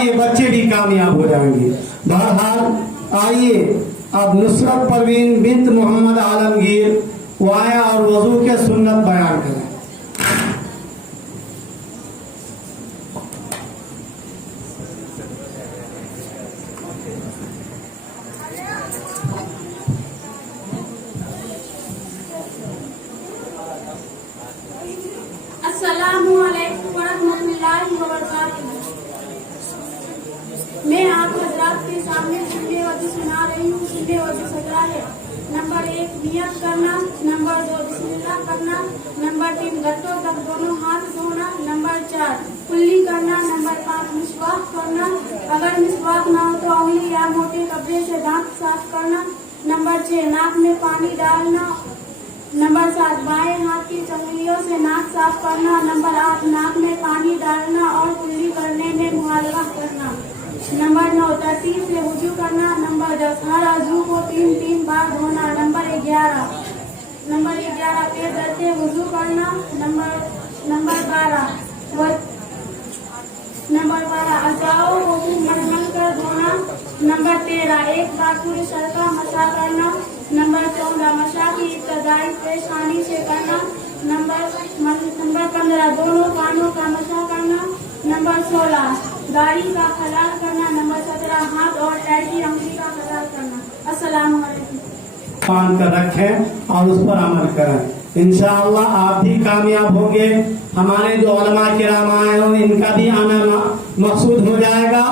اور یہ بچے بھی کامیاب ہو جائیں گے. بہرحال آئیے اب نصرت پروین بنت محمد عالمگیر وہ آئے اور وضو کے سنت بیان کریں. السلام علیکم ورحمۃ اللہ وبرکاتہ. میں آپ حضرات کے سامنے سننے وضو سنا رہی ہوں. سننے وضو 17 ہے. نمبر 1 نیت کرنا. نمبر 2 بسم اللہ کرنا. نمبر 3 گٹوں تک دونوں ہاتھ دھونا. نمبر 4 کلی کرنا. نمبر 5 مسواک کرنا. اگر مسواک نہ ہو تو انگلی یا موٹے کپڑے سے دانت صاف کرنا. نمبر 6 ناک میں پانی ڈالنا. نمبر 7 بائیں ہاتھ کی انگلیوں سے ناک صاف کرنا. نمبر 8 ناک میں پانی ڈالنا اور کلی کرنے میں مبالغہ کرنا. نمبر 9 ترتیب سے وضو کرنا. نمبر 10 ہر عضو کو 3 بار دھونا. نمبر 11 پیر درتے وضو کرنا. نمبر 12 اعضاء کو مل مل کر دھونا. نمبر 13 ایک بار پورے سر کا مسح کرنا. نمبر 14 مسح کی ابتدائی پیشانی سے کرنا. نمبر 15 دونوں کانوں کا مسح کرنا. نمبر 16 داڑھی کا خلال کرنا. نمبر 17 ہاتھ اور پیر کی انگلی کا خلال کرنا. السلام علیکم. مان کر رکھیں اور اس پر عمل کریں. انشاءاللہ آپ بھی کامیاب ہوں گے. ہمارے جو علماء کرام آئے ہوں ان کا بھی آنا مقصود ہو جائے گا.